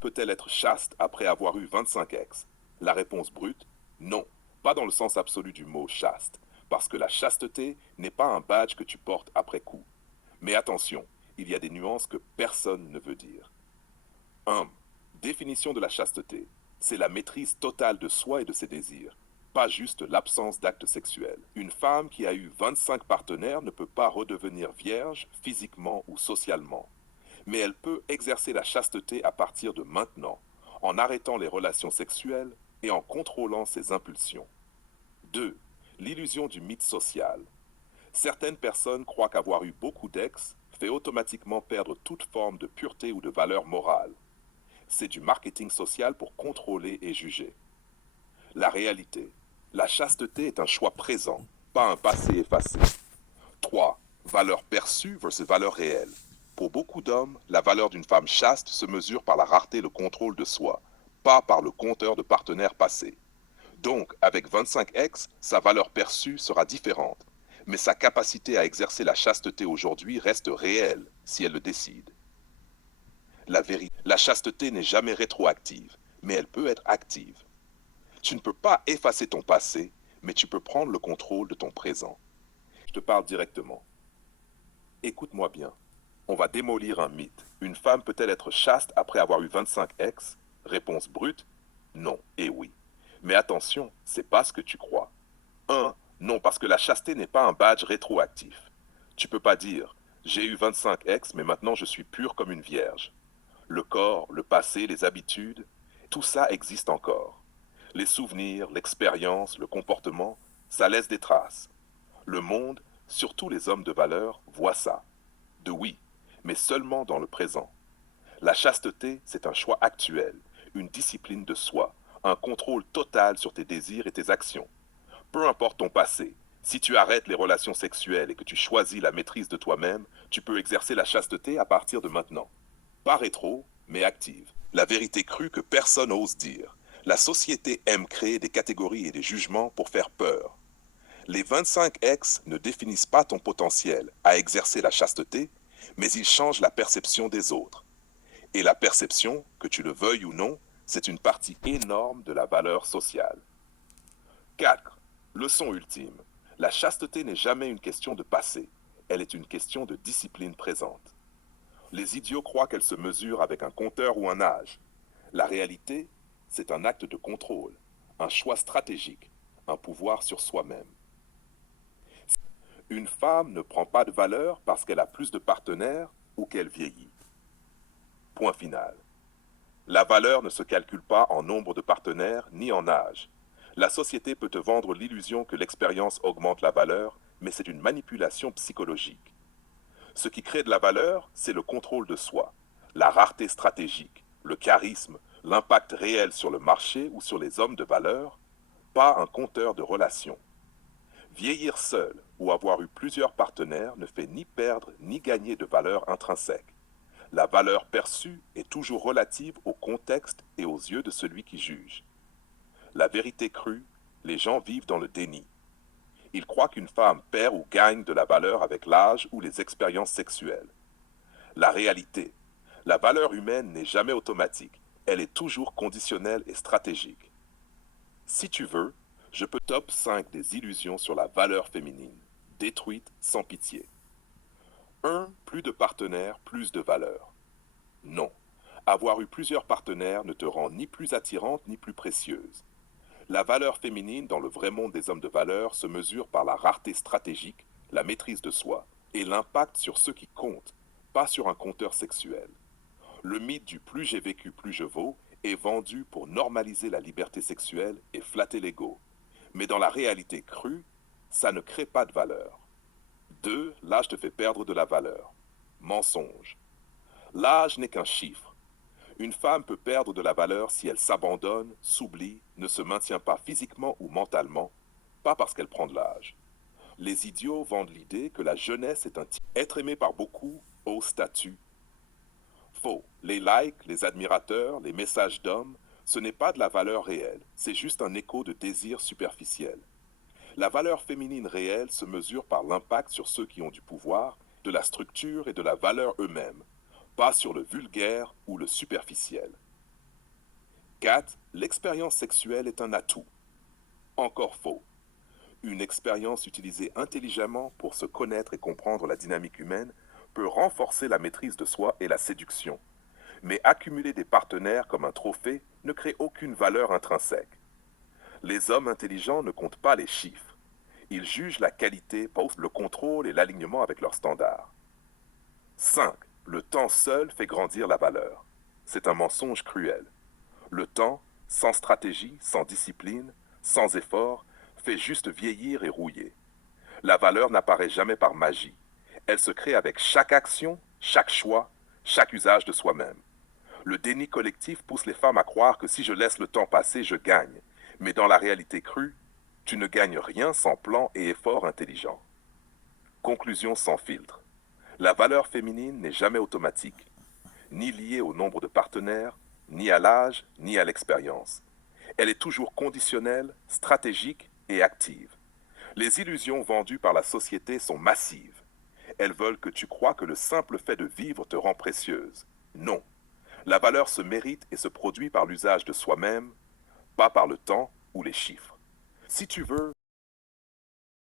peut-elle être chaste après avoir eu 25 ex? La réponse brute, non, pas dans le sens absolu du mot chaste, parce que la chasteté n'est pas un badge que tu portes après coup. Mais attention, il y a des nuances que personne ne veut dire. 1. Définition de la chasteté. C'est la maîtrise totale de soi et de ses désirs, pas juste l'absence d'actes sexuels. Une femme qui a eu 25 partenaires ne peut pas redevenir vierge physiquement ou socialement, mais elle peut exercer la chasteté à partir de maintenant, en arrêtant les relations sexuelles et en contrôlant ses impulsions. 2. L'illusion du mythe social. Certaines personnes croient qu'avoir eu beaucoup d'ex fait automatiquement perdre toute forme de pureté ou de valeur morale. C'est du marketing social pour contrôler et juger. La réalité. La chasteté est un choix présent, pas un passé effacé. 3. Valeur perçue versus valeur réelle. Pour beaucoup d'hommes, la valeur d'une femme chaste se mesure par la rareté et le contrôle de soi, pas par le compteur de partenaires passés. Donc, avec 25 ex, sa valeur perçue sera différente, mais sa capacité à exercer la chasteté aujourd'hui reste réelle si elle le décide. La chasteté n'est jamais rétroactive, mais elle peut être active. Tu ne peux pas effacer ton passé, mais tu peux prendre le contrôle de ton présent. Je te parle directement. Écoute-moi bien. On va démolir un mythe. Une femme peut-elle être chaste après avoir eu 25 ex? Réponse brute, non et oui. Mais attention, c'est pas ce que tu crois. 1. Non, parce que la chasteté n'est pas un badge rétroactif. Tu peux pas dire, j'ai eu 25 ex, mais maintenant je suis pur comme une vierge. Le corps, le passé, les habitudes, tout ça existe encore. Les souvenirs, l'expérience, le comportement, ça laisse des traces. Le monde, surtout les hommes de valeur, voient ça. De oui, mais seulement dans le présent. La chasteté, c'est un choix actuel, une discipline de soi, un contrôle total sur tes désirs et tes actions. Peu importe ton passé, si tu arrêtes les relations sexuelles et que tu choisis la maîtrise de toi-même, tu peux exercer la chasteté à partir de maintenant. Pas rétro, mais active. La vérité crue que personne n'ose dire. La société aime créer des catégories et des jugements pour faire peur. Les 25 ex ne définissent pas ton potentiel à exercer la chasteté, mais ils changent la perception des autres. Et la perception, que tu le veuilles ou non, c'est une partie énorme de la valeur sociale. 4. Leçon ultime. La chasteté n'est jamais une question de passé, elle est une question de discipline présente. Les idiots croient qu'elle se mesure avec un compteur ou un âge. La réalité, c'est un acte de contrôle, un choix stratégique, un pouvoir sur soi-même. Une femme ne prend pas de valeur parce qu'elle a plus de partenaires ou qu'elle vieillit. Point final. La valeur ne se calcule pas en nombre de partenaires ni en âge. La société peut te vendre l'illusion que l'expérience augmente la valeur, mais c'est une manipulation psychologique. Ce qui crée de la valeur, c'est le contrôle de soi, la rareté stratégique, le charisme, l'impact réel sur le marché ou sur les hommes de valeur, pas un compteur de relations. Vieillir seul ou avoir eu plusieurs partenaires ne fait ni perdre ni gagner de valeur intrinsèque. La valeur perçue est toujours relative au contexte et aux yeux de celui qui juge. La vérité crue, les gens vivent dans le déni. Ils croient qu'une femme perd ou gagne de la valeur avec l'âge ou les expériences sexuelles. La réalité, la valeur humaine n'est jamais automatique, elle est toujours conditionnelle et stratégique. Si tu veux, je peux top 5 des illusions sur la valeur féminine, détruites sans pitié. 1. Plus de partenaires, plus de valeur. Non. Avoir eu plusieurs partenaires ne te rend ni plus attirante ni plus précieuse. La valeur féminine dans le vrai monde des hommes de valeur se mesure par la rareté stratégique, la maîtrise de soi et l'impact sur ceux qui comptent, pas sur un compteur sexuel. Le mythe du plus j'ai vécu, plus je vaux est vendu pour normaliser la liberté sexuelle et flatter l'ego. Mais dans la réalité crue, ça ne crée pas de valeur. 2. L'âge te fait perdre de la valeur. Mensonge. L'âge n'est qu'un chiffre. Une femme peut perdre de la valeur si elle s'abandonne, s'oublie, ne se maintient pas physiquement ou mentalement, pas parce qu'elle prend de l'âge. Les idiots vendent l'idée que la jeunesse est un type. Être aimé par beaucoup, haut statut. Faux. Les likes, les admirateurs, les messages d'hommes, ce n'est pas de la valeur réelle, c'est juste un écho de désir superficiel. La valeur féminine réelle se mesure par l'impact sur ceux qui ont du pouvoir, de la structure et de la valeur eux-mêmes, pas sur le vulgaire ou le superficiel. 4. L'expérience sexuelle est un atout. Encore faux. Une expérience utilisée intelligemment pour se connaître et comprendre la dynamique humaine peut renforcer la maîtrise de soi et la séduction. Mais accumuler des partenaires comme un trophée ne crée aucune valeur intrinsèque. Les hommes intelligents ne comptent pas les chiffres. Ils jugent la qualité, posent le contrôle et l'alignement avec leurs standards. 5. Le temps seul fait grandir la valeur. C'est un mensonge cruel. Le temps, sans stratégie, sans discipline, sans effort, fait juste vieillir et rouiller. La valeur n'apparaît jamais par magie. Elle se crée avec chaque action, chaque choix, chaque usage de soi-même. Le déni collectif pousse les femmes à croire que si je laisse le temps passer, je gagne. Mais dans la réalité crue, tu ne gagnes rien sans plan et effort intelligent. Conclusion sans filtre. La valeur féminine n'est jamais automatique, ni liée au nombre de partenaires, ni à l'âge, ni à l'expérience. Elle est toujours conditionnelle, stratégique et active. Les illusions vendues par la société sont massives. Elles veulent que tu crois que le simple fait de vivre te rend précieuse. Non. La valeur se mérite et se produit par l'usage de soi-même, pas par le temps ou les chiffres. Si tu veux